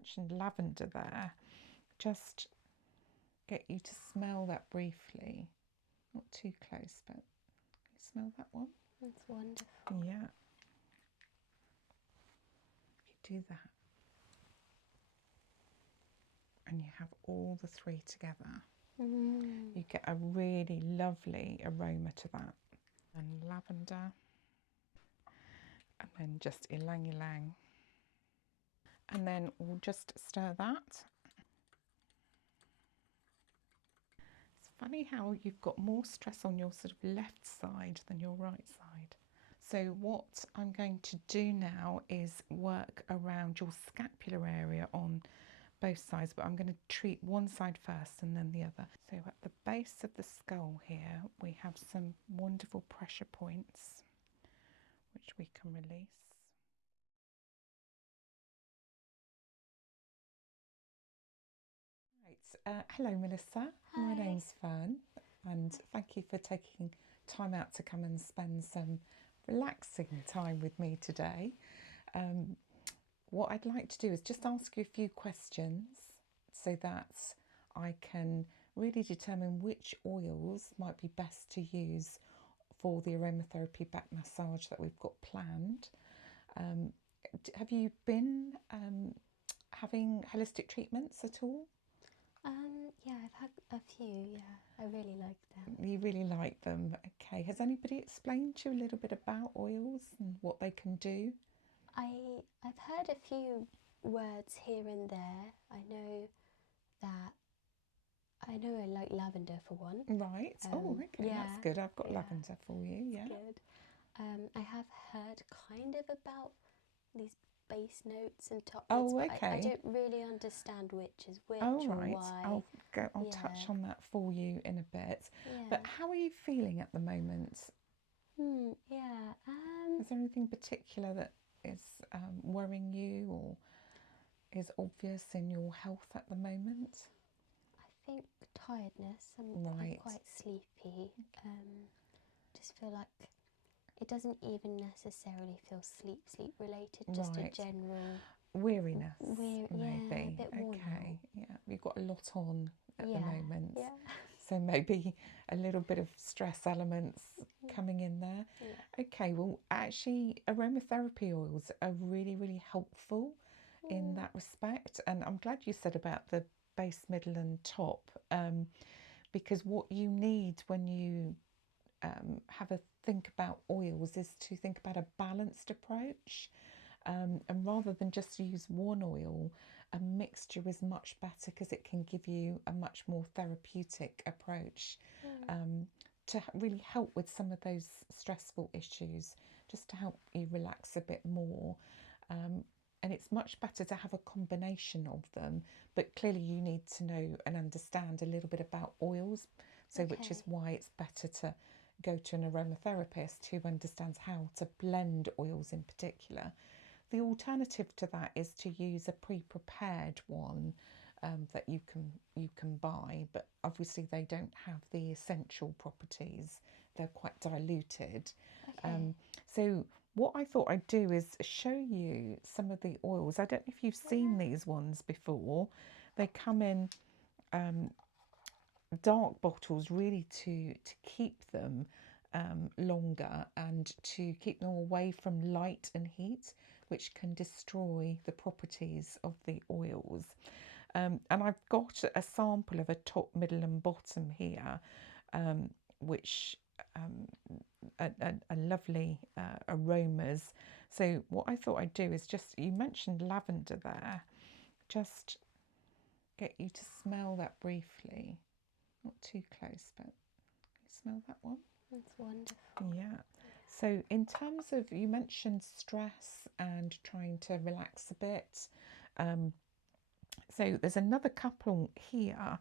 mentioned lavender there. Just get you to smell that briefly. Not too close, but can you smell that one? That's wonderful. Yeah. If you do that, and you have all the three together, you get a really lovely aroma to that. And lavender, and then just ylang ylang. And then we'll just stir that. It's funny how you've got more stress on your sort of left side than your right side. So what I'm going to do now is work around your scapular area on both sides, but I'm going to treat one side first and then the other. So at the base of the skull here, we have some wonderful pressure points which we can release. Right. Hello Melissa. Hi. My name's Fern, and thank you for taking time out to come and spend some relaxing time with me today. What I'd like to do is just ask you a few questions so that I can really determine which oils might be best to use for the aromatherapy back massage that we've got planned. Have you been having holistic treatments at all? Yeah, I've had a few, yeah. I really like them. You really like them, okay. Has anybody explained to you a little bit about oils and what they can do? I've heard a few words here and there. I like lavender for one. Right. Oh, okay, yeah, that's good. I've got yeah, lavender for you, yeah. good. I have heard kind of about these base notes and top notes, Oh, but I okay. don't really understand which is which Oh, or right. why. I'll Yeah. touch on that for you in a bit. Yeah. But how are you feeling at the moment? Yeah. Is there anything particular that is worrying you or is obvious in your health at the moment? I think tiredness. I'm Right. quite sleepy. Just feel like it doesn't even necessarily feel sleep related. Just Right. a general Weariness, yeah, maybe. a bit worn Okay. out. Yeah, you've got a lot on at the Yeah, moment. yeah. So maybe a little bit of stress elements coming in there. Yeah. Okay, well, actually, aromatherapy oils are really, really helpful in that respect. And I'm glad you said about the base, middle, and top, because what you need when you have a think about oils is to think about a balanced approach. And rather than just use one oil, a mixture is much better because it can give you a much more therapeutic approach to really help with some of those stressful issues, just to help you relax a bit more. And it's much better to have a combination of them, but clearly you need to know and understand a little bit about oils, so which is why it's better to go to an aromatherapist who understands how to blend oils in particular. The alternative to that is to use a pre-prepared one that you can buy, but obviously they don't have the essential properties. They're quite diluted. So what I thought I'd do is show you some of the oils. I don't know if you've seen these ones before. They come in dark bottles, really to keep them longer and to keep them away from light and heat, which can destroy the properties of the oils. And I've got a sample of a top, middle and bottom here, which are lovely aromas. So what I thought I'd do is just, you mentioned lavender there, just get you to smell that briefly. Not too close, but can you smell that one? That's wonderful. Yeah. So in terms of, you mentioned stress and trying to relax a bit. So there's another couple here.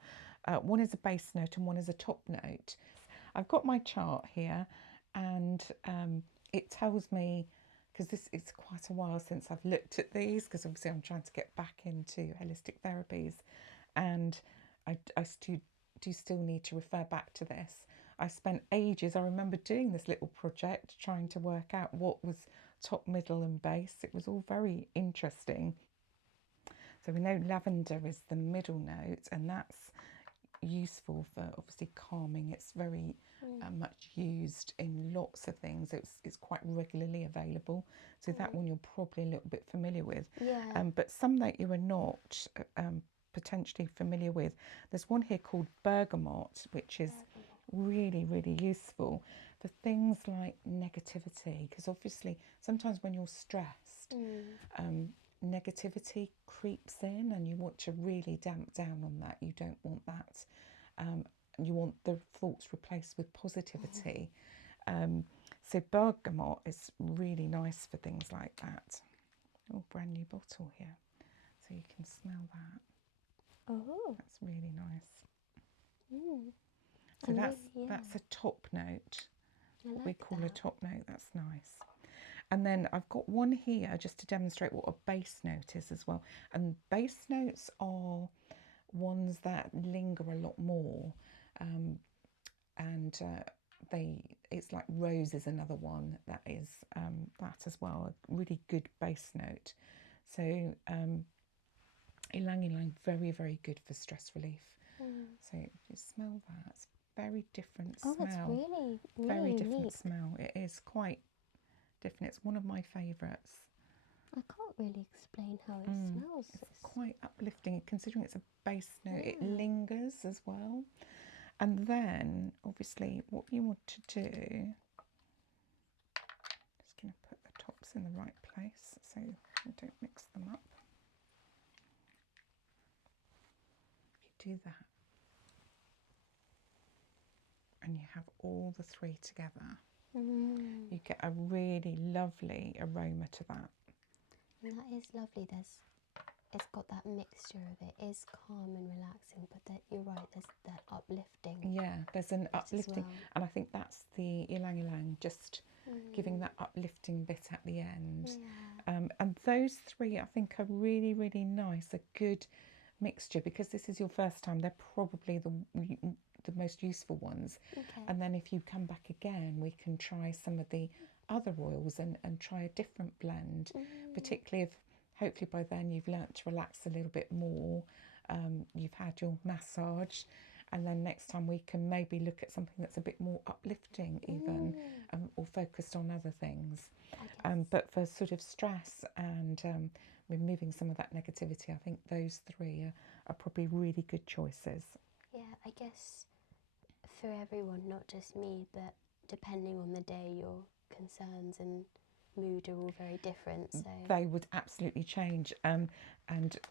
One is a base note and one is a top note. I've got my chart here, and it tells me, because this is quite a while since I've looked at these, because obviously I'm trying to get back into holistic therapies, and I do still need to refer back to this. I spent ages, I remember doing this little project trying to work out what was top, middle and base. It was all very interesting. So we know lavender is the middle note, and that's useful for obviously calming. It's very much used in lots of things. It's quite regularly available, so that one you're probably a little bit familiar with. Yeah. But some that you are not potentially familiar with. There's one here called bergamot, which is really, really useful for things like negativity, because obviously sometimes when you're stressed, negativity creeps in, and you want to really damp down on that. You don't want that. You want the thoughts replaced with positivity. So bergamot is really nice for things like that. Oh, brand new bottle here, so you can smell that. Oh, That's really nice. mm. So that's a top note. What we call a top note. That's nice. And then I've got one here just to demonstrate what a base note is as well. And base notes are ones that linger a lot more, and it's like rose is another one that is that as well, a really good base note. So ylang ylang, very, very good for stress relief. So if you smell that, it's very different smell. Oh, it's really, really very unique. different smell. It is quite different. It's one of my favourites. I can't really explain how it smells. It's quite uplifting, considering it's a base note. It lingers as well. And then, obviously, what you want to do, just going to put the tops in the right place so you don't mix them up. You do that, and you have all the three together. You get a really lovely aroma to that. And that is lovely. It's got that mixture of it is calm and relaxing, but you're right, there's that uplifting. Yeah, there's an uplifting, well. and I think that's the ylang ylang, just giving that uplifting bit at the end. Yeah. And those three, I think, are really, really nice, a good mixture, because this is your first time. They're probably the most useful ones. Okay. And then if you come back again, we can try some of the other oils and try a different blend, particularly if hopefully by then you've learnt to relax a little bit more, you've had your massage, and then next time we can maybe look at something that's a bit more uplifting even, or focused on other things. But for sort of stress and removing some of that negativity, I think those three are probably really good choices. Yeah, I guess for everyone, not just me, but depending on the day, your concerns and mood are all very different. So they would absolutely change. And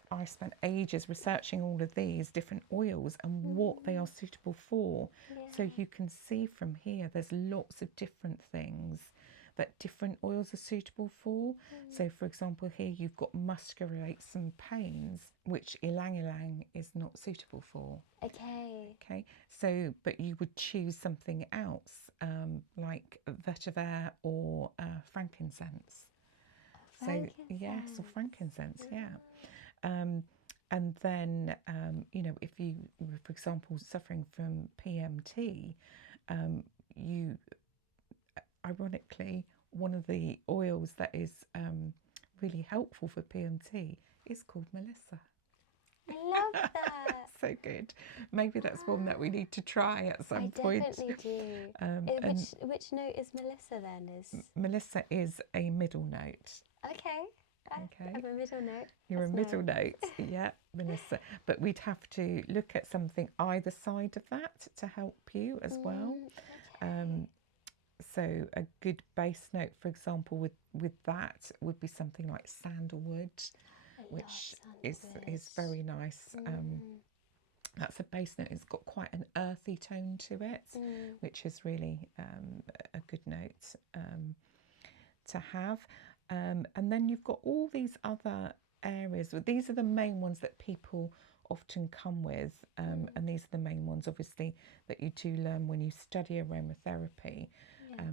I spent ages researching all of these different oils and what they are suitable for. So you can see from here, there's lots of different things that different oils are suitable for. So for example, here you've got muscular aches and pains, which ylang ylang is not suitable for. Okay, so but you would choose something else, like vetiver or frankincense. So yes, or frankincense, yeah. And then if you were, for example, suffering from PMT, you ironically, one of the oils that is really helpful for PMT is called Melissa. I love that. So good. Maybe that's one that we need to try at some point. I definitely do. Which note is Melissa then? Melissa is a middle note. Okay. I'm a middle note. You're a middle note, yeah, Melissa. But we'd have to look at something either side of that to help you as well. Okay. So a good base note, for example, with that would be something like sandalwood, which is very nice. That's a base note. It's got quite an earthy tone to it, which is really a good note to have. And then you've got all these other areas. These are the main ones that people often come with, and these are the main ones, obviously, that you do learn when you study aromatherapy,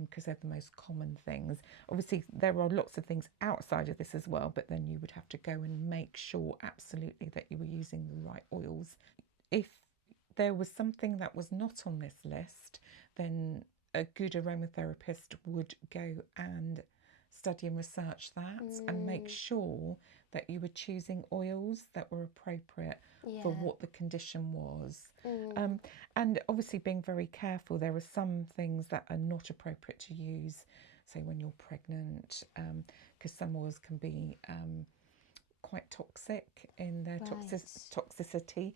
because they're the most common things. Obviously, there are lots of things outside of this as well, but then you would have to go and make sure absolutely that you were using the right oils. If there was something that was not on this list, then a good aromatherapist would go and study and research that and make sure that you were choosing oils that were appropriate for what the condition was. And obviously being very careful. There are some things that are not appropriate to use, say when you're pregnant, because some oils can be quite toxic in their toxicity.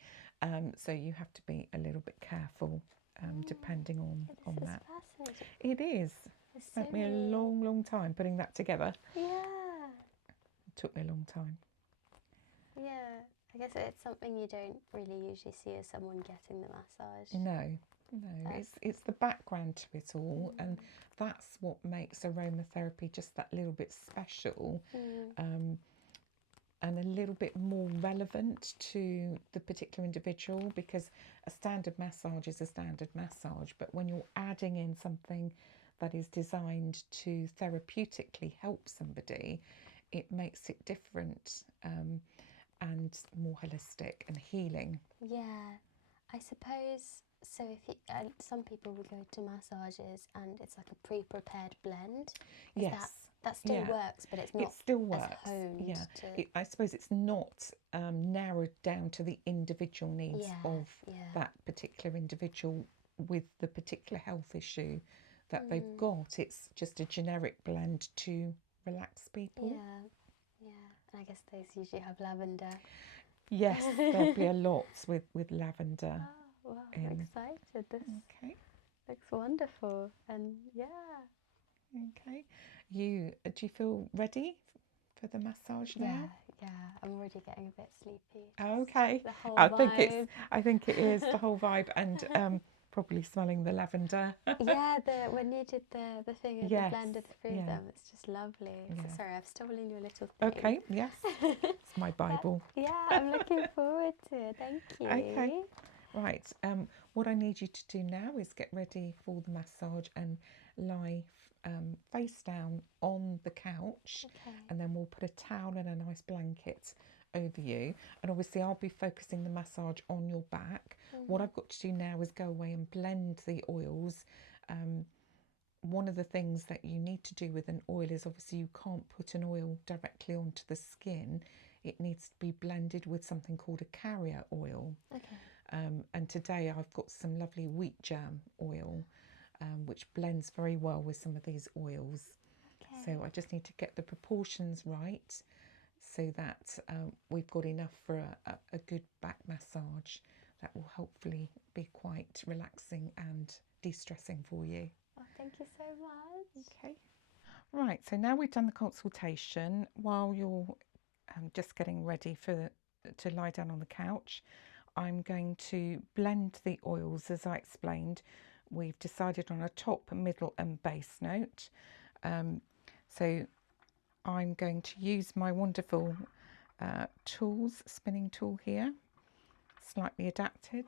So you have to be a little bit careful depending on that. It is. It spent me a long time putting that together. Yeah. It took me a long time. Yeah. I guess it's something you don't really usually see as someone getting the massage. No. It's the background to it all, and that's what makes aromatherapy just that little bit special, and a little bit more relevant to the particular individual, because a standard massage is a standard massage, but when you're adding in something that is designed to therapeutically help somebody, it makes it different and more holistic and healing. Yeah, I suppose. So if you, some people will go to massages and it's like a pre-prepared blend. Yes. That still works, but it's not. It still works. As honed. Yeah. I suppose it's not narrowed down to the individual needs of that particular individual with the particular health issue that they've got. It's just a generic blend to relax people. Yeah. And I guess those usually have lavender. Yes, there'll be a lot with lavender. Oh, wow, I'm excited. This looks wonderful. And Okay. Do you feel ready for the massage now? Yeah. I'm already getting a bit sleepy. Okay. The whole vibe. I think it is the whole vibe, and probably smelling the lavender. When you did the thing and the blended through them, it's just lovely. Yeah. So, sorry, I've stolen your little thing. Okay, yes. It's my Bible. I'm looking forward to it. Thank you. Okay. Right. What I need you to do now is get ready for the massage and lie face down on the couch, and then we'll put a towel and a nice blanket over you, and obviously I'll be focusing the massage on your back. What I've got to do now is go away and blend the oils. One of the things that you need to do with an oil is obviously you can't put an oil directly onto the skin. It needs to be blended with something called a carrier oil. And today I've got some lovely wheat germ oil, which blends very well with some of these oils. So I just need to get the proportions right so that we've got enough for a good back massage that will hopefully be quite relaxing and de-stressing for you. Oh, thank you so much. Okay. Right, so now we've done the consultation, while you're just getting ready to lie down on the couch, I'm going to blend the oils as I explained. We've decided on a top, middle and base note. So I'm going to use my wonderful spinning tool here, slightly adapted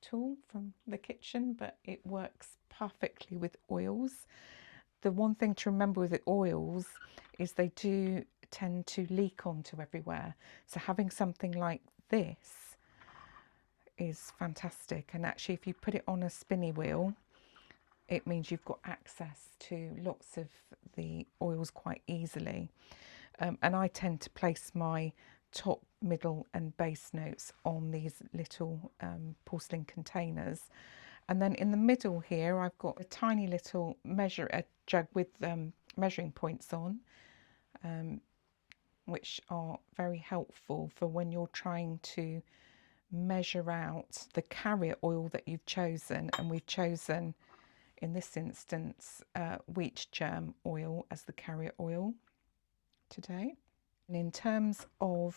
tool from the kitchen, but it works perfectly with oils. The one thing to remember with the oils is they do tend to leak onto everywhere. So having something like this is fantastic. And actually, if you put it on a spinny wheel, it means you've got access to lots of the oils quite easily. And I tend to place my top, middle and base notes on these little porcelain containers. And then in the middle here, I've got a tiny little jug with measuring points on, which are very helpful for when you're trying to measure out the carrier oil that you've chosen. And we've chosen, in this instance, wheat germ oil as the carrier oil today. And in terms of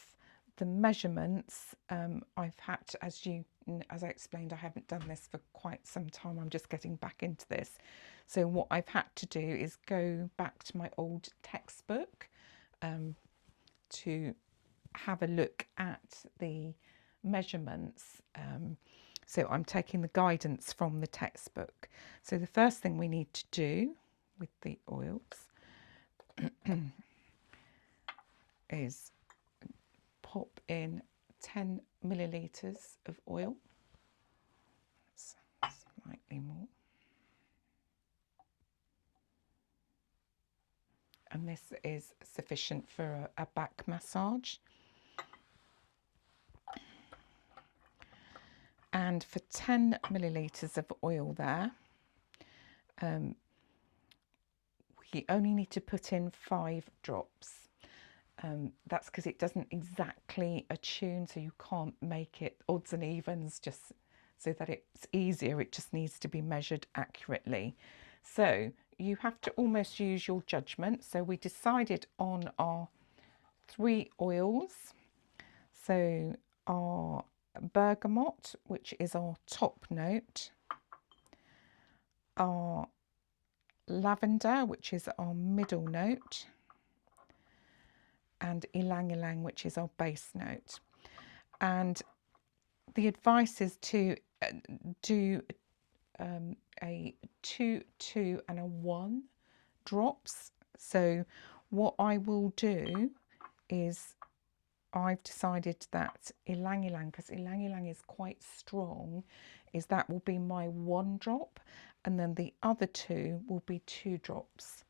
the measurements, I've had to, as I explained, I haven't done this for quite some time. I'm just getting back into this. So what I've had to do is go back to my old textbook to have a look at the measurements. So I'm taking the guidance from the textbook. So the first thing we need to do with the oils is pop in 10 millilitres of oil, slightly more, and this is sufficient for a back massage. And for 10 millilitres of oil there, we only need to put in 5 drops. That's because it doesn't exactly attune, so you can't make it odds and evens just so that it's easier. It just needs to be measured accurately. So you have to almost use your judgment. So we decided on our 3 oils. So our bergamot, which is our top note, our lavender, which is our middle note, and ylang ylang, which is our base note. And the advice is to do a 2, 2 and a 1 drops. So what I will do is I've decided that ylang ylang, because ylang ylang is quite strong, is that will be my 1 drop, and then the other 2 will be 2 drops.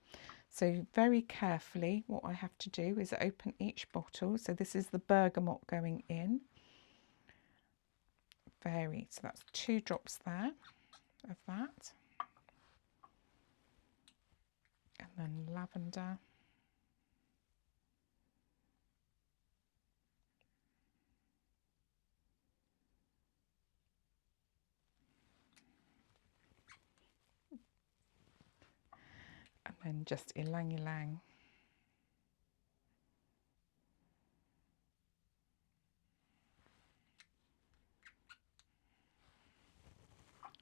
So very carefully what I have to do is open each bottle. So this is the bergamot going in. So that's 2 drops there of that. And then lavender. And then just ylang ylang.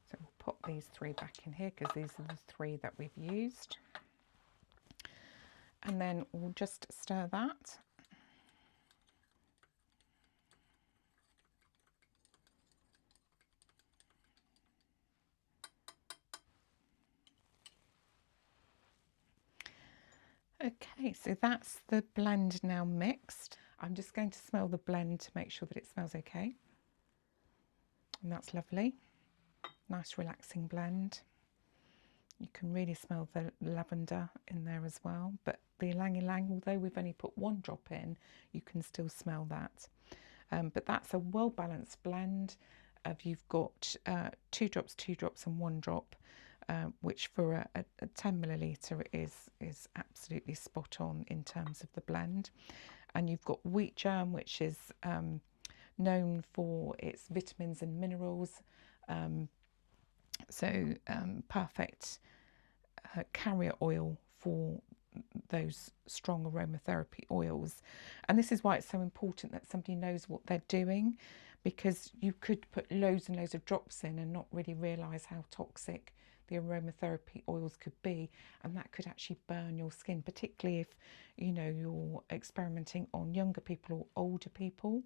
So we'll put these 3 back in here because these are the 3 that we've used. And then we'll just stir that. Okay, so that's the blend now mixed. I'm just going to smell the blend to make sure that it smells okay. And that's lovely. Nice relaxing blend. You can really smell the lavender in there as well. But the ylang ylang, although we've only put 1 drop in, you can still smell that. But that's a well-balanced blend of you've got 2 drops, 2 drops and 1 drop. Which for a 10 milliliter is absolutely spot on in terms of the blend. And you've got wheat germ, which is known for its vitamins and minerals, perfect carrier oil for those strong aromatherapy oils. And this is why it's so important that somebody knows what they're doing, because you could put loads and loads of drops in and not really realise how toxic the aromatherapy oils could be, and that could actually burn your skin, particularly if you're experimenting on younger people or older people,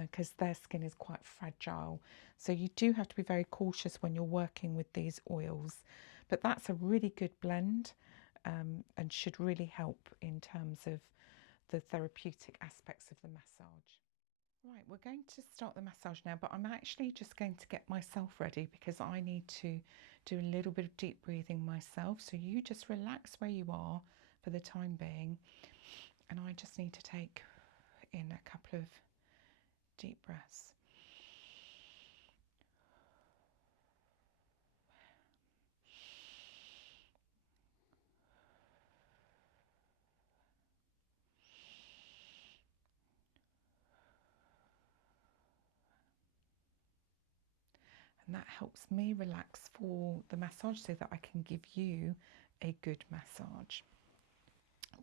because their skin is quite fragile. So you do have to be very cautious when you're working with these oils. But that's a really good blend, and should really help in terms of the therapeutic aspects of the massage. Right, we're going to start the massage now, but I'm actually just going to get myself ready because I need to do a little bit of deep breathing myself. So you just relax where you are for the time being, and I just need to take in a couple of deep breaths. And that helps me relax for the massage so that I can give you a good massage.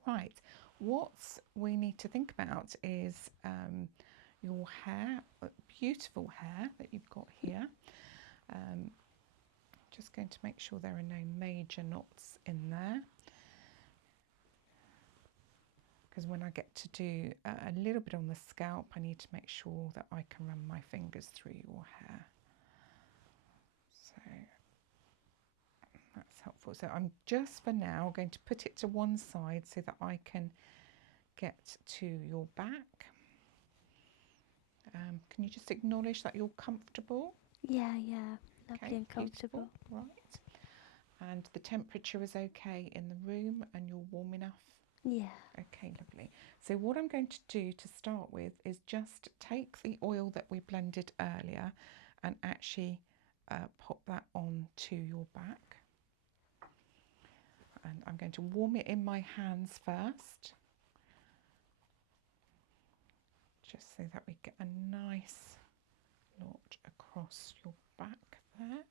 Right, what we need to think about is your hair, beautiful hair that you've got here. Just going to make sure there are no major knots in there, because when I get to do a little bit on the scalp, I need to make sure that I can run my fingers through your hair. So that's helpful. So I'm just for now going to put it to one side so that I can get to your back. Can you just acknowledge that you're comfortable? Yeah, lovely and comfortable. Right. And the temperature is okay in the room and you're warm enough? Yeah. Okay, lovely. So what I'm going to do to start with is just take the oil that we blended earlier and actually pop that on to your back. And I'm going to warm it in my hands first, just so that we get a nice lot across your back there.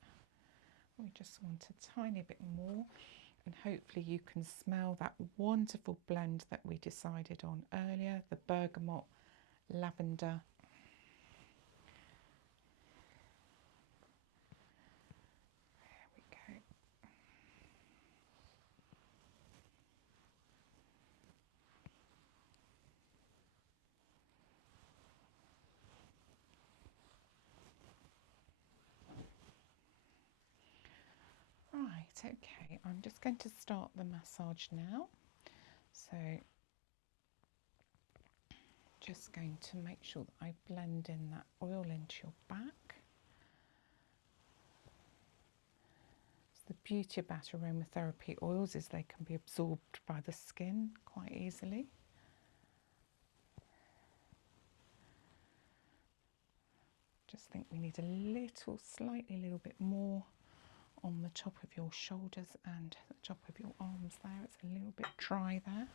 We just want a tiny bit more, and hopefully you can smell that wonderful blend that we decided on earlier, the bergamot, lavender. There we go. Right, okay, I'm just going to start the massage now. So just going to make sure that I blend in that oil into your back. So the beauty about aromatherapy oils is they can be absorbed by the skin quite easily. Just think we need a little bit more on the top of your shoulders and the top of your arms there. It's a little bit dry there.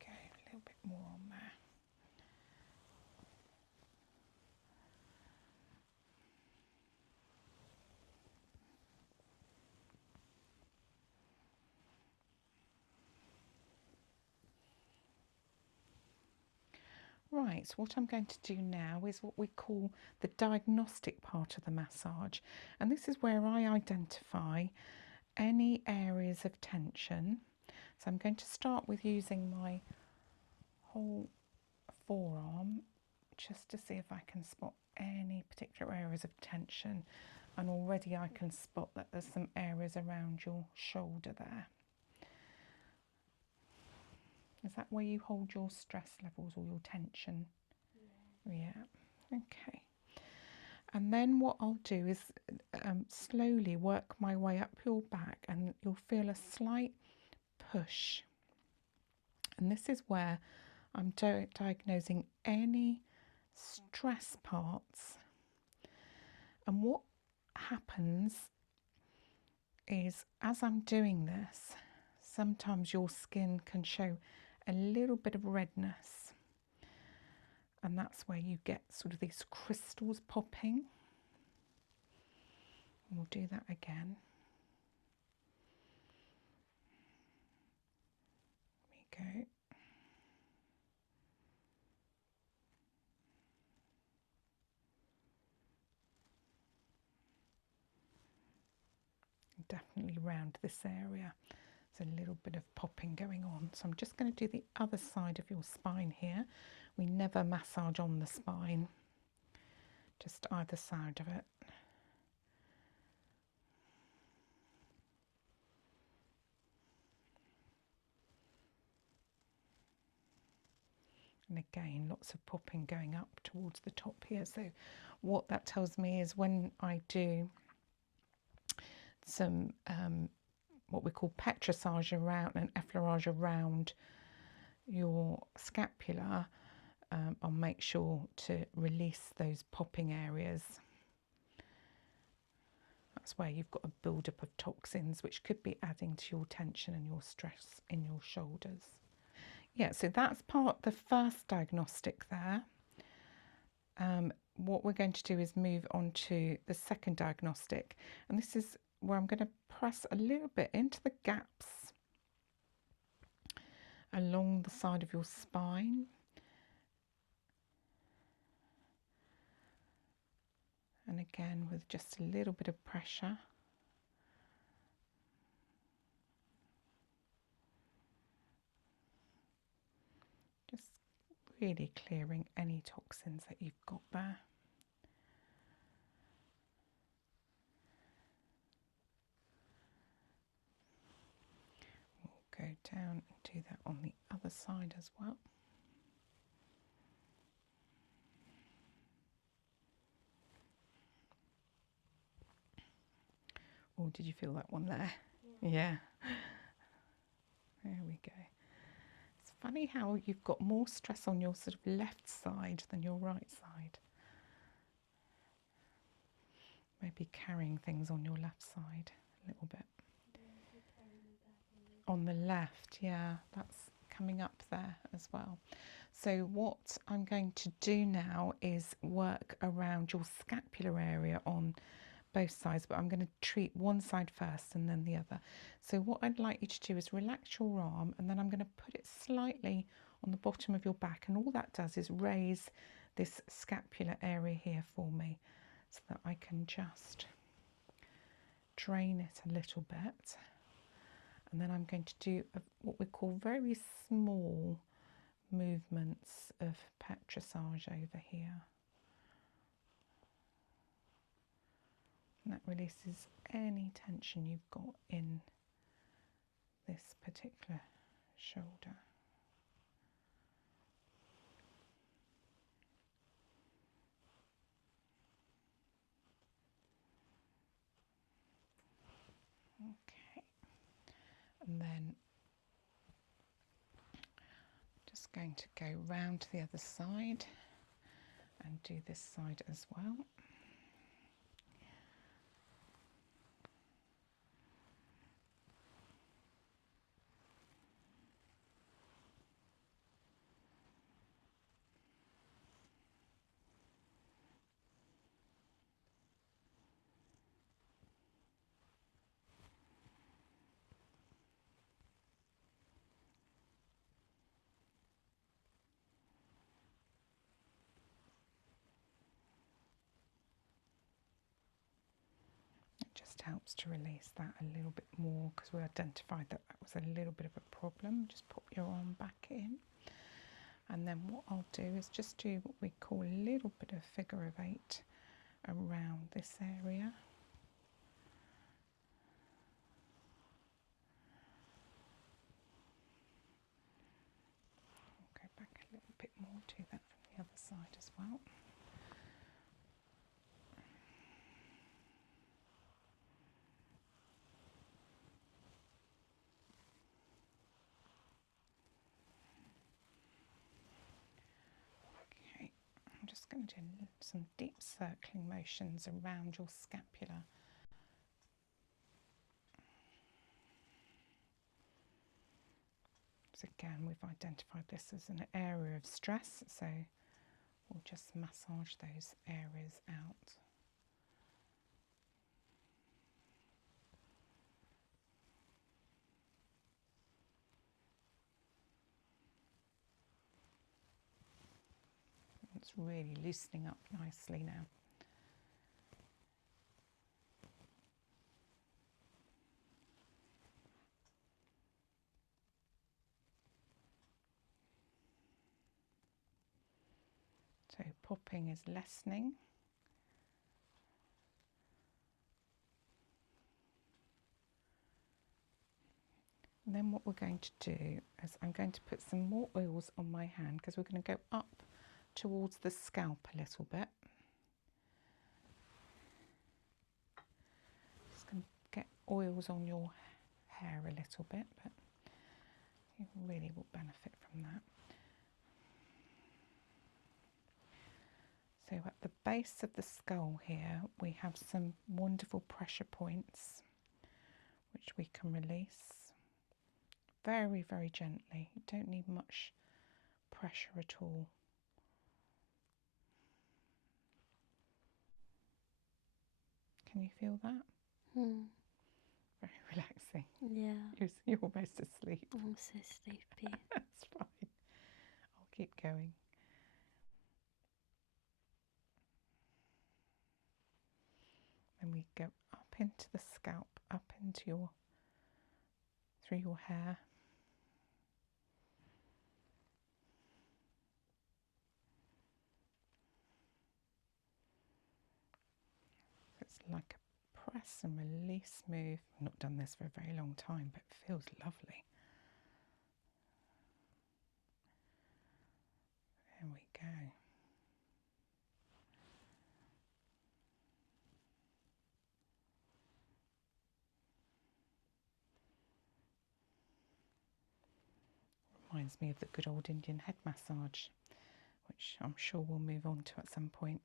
Okay, a little bit more on there. Right, so what I'm going to do now is what we call the diagnostic part of the massage. And this is where I identify any areas of tension. So I'm going to start with using my whole forearm just to see if I can spot any particular areas of tension. And already I can spot that there's some areas around your shoulder there. Is that where you hold your stress levels or your tension? Yeah. Okay. And then what I'll do is slowly work my way up your back, and you'll feel a slight push. And this is where I'm diagnosing any stress parts. And what happens is, as I'm doing this, sometimes your skin can show a little bit of redness, and that's where you get sort of these crystals popping. We'll do that again. There we go. Definitely around this area. There's a little bit of popping going on. So I'm just going to do the other side of your spine here. We never massage on the spine, just either side of it. And again, lots of popping going up towards the top here. So what that tells me is when I do some what we call petrissage around and effleurage around your scapula, I'll make sure to release those popping areas. That's where you've got a build-up of toxins, which could be adding to your tension and your stress in your shoulders. Yeah, so that's the first diagnostic there. What we're going to do is move on to the second diagnostic, and this is where I'm going to press a little bit into the gaps along the side of your spine. And again, with just a little bit of pressure. Just really clearing any toxins that you've got there. We'll go down and do that on the other side as well. Oh, did you feel that one there? Yeah. There we go. It's funny how you've got more stress on your sort of left side than your right side. Maybe carrying things on your left side a little bit. On the left, yeah, that's coming up there as well. So what I'm going to do now is work around your scapular area on both sides, but I'm going to treat one side first and then the other. So what I'd like you to do is relax your arm, and then I'm going to put it slightly on the bottom of your back, and all that does is raise this scapular area here for me so that I can just drain it a little bit. And then I'm going to do what we call very small movements of petrissage over here. And that releases any tension you've got in this particular shoulder. Okay. And then just going to go round to the other side and do this side as well. Just helps to release that a little bit more, because we identified that that was a little bit of a problem. Just pop your arm back in, and then what I'll do is just do what we call a little bit of figure of 8 around this area. I'll go back a little bit more, do that from the other side as well. I'm just going to do some deep circling motions around your scapula. So again, we've identified this as an area of stress, so we'll just massage those areas out. It's really loosening up nicely now. So popping is lessening. And then what we're going to do is I'm going to put some more oils on my hand, because we're going to go up towards the scalp a little bit. Just going to get oils on your hair a little bit, but you really will benefit from that. So at the base of the skull here, we have some wonderful pressure points which we can release very, very gently. You don't need much pressure at all. Can you feel that? Very relaxing. Yeah. You're almost asleep. I'm so sleepy. That's fine. I'll keep going. And we go up into the scalp, up into through your hair. It's like a press and release move. I've not done this for a very long time, but it feels lovely. There we go. reminds me of the good old Indian head massage, which I'm sure we'll move on to at some point.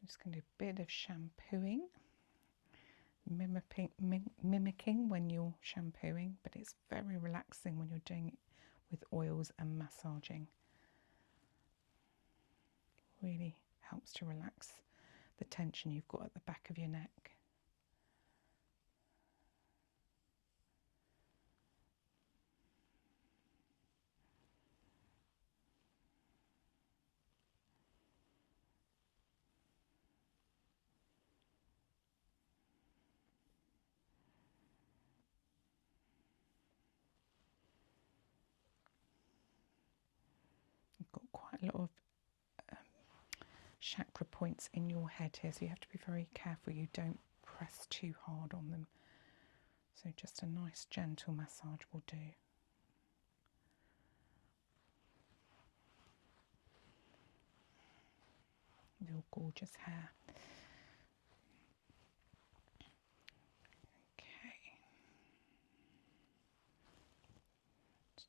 I'm just going to do a bit of shampooing, mimicking when you're shampooing, but it's very relaxing when you're doing it with oils and massaging. Really helps to relax the tension you've got at the back of your neck. You've got quite a lot of chakra points in your head here, so you have to be very careful you don't press too hard on them. So just a nice gentle massage will do. Your gorgeous hair. Okay.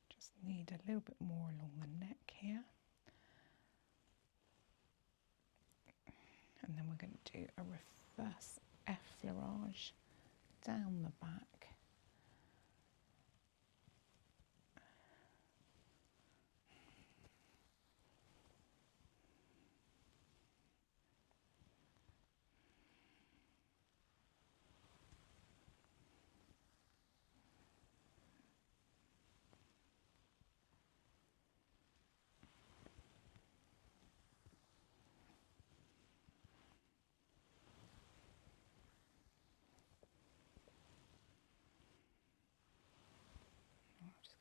Just need a little bit more along the neck here. And then we're going to do a reverse effleurage down the back.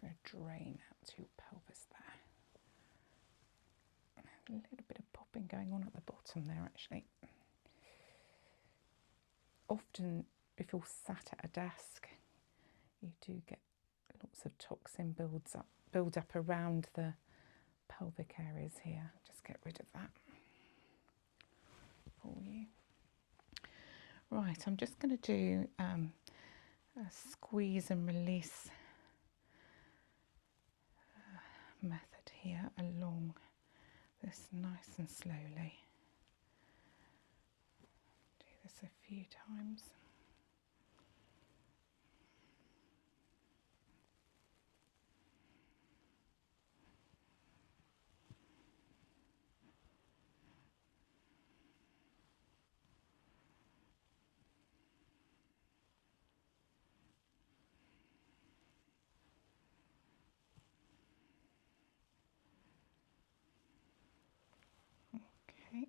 Going to drain out to your pelvis there. A little bit of popping going on at the bottom there actually. Often if you're sat at a desk you do get lots of toxin build up around the pelvic areas here. Just get rid of that for you. Right, I'm just going to do a squeeze and release method here along this nice and slowly. Do this a few times. Okay.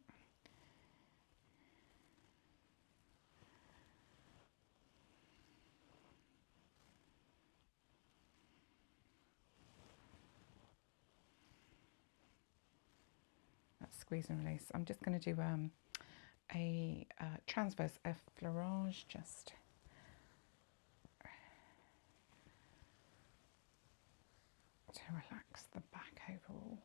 Squeeze and release. I'm just going to do a transverse effleurage, just to relax the back overall.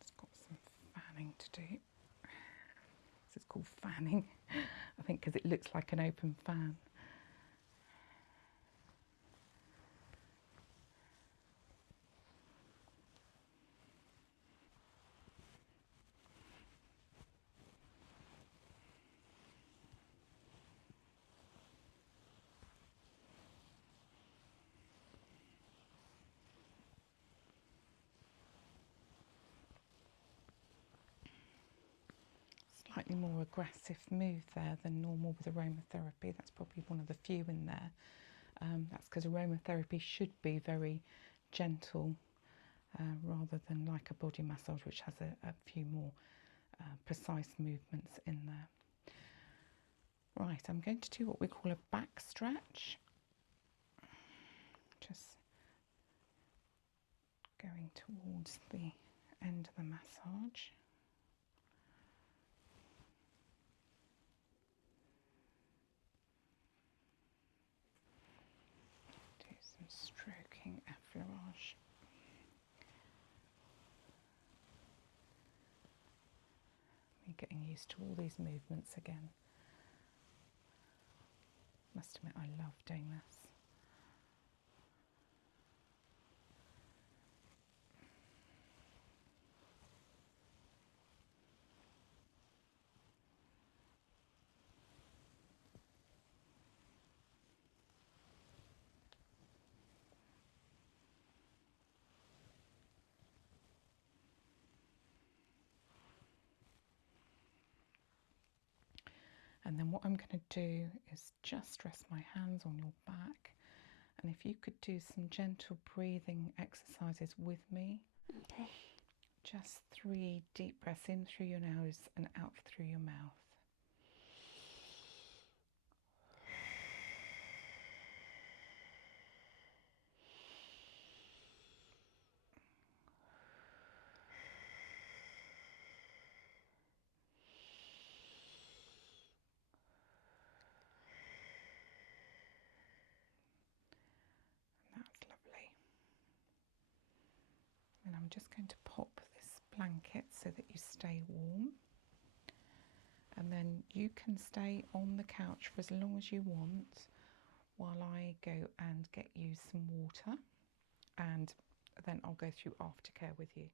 It's got some fanning to do. This is called fanning, I think, because it looks like an open fan. Slightly more aggressive move there than normal with aromatherapy. That's probably one of the few in there. That's because aromatherapy should be very gentle rather than like a body massage, which has a few more precise movements in there. Right, I'm going to do what we call a back stretch. Just going towards the end of the massage. Stroking effleurage. Me getting used to all these movements again. Must admit, I love doing this. And then what I'm going to do is just rest my hands on your back, and if you could do some gentle breathing exercises with me. Okay. Just 3 deep breaths in through your nose and out through your mouth. That's lovely. And I'm just going to pop this blanket so that you stay warm. And then you can stay on the couch for as long as you want while I go and get you some water, and then I'll go through aftercare with you.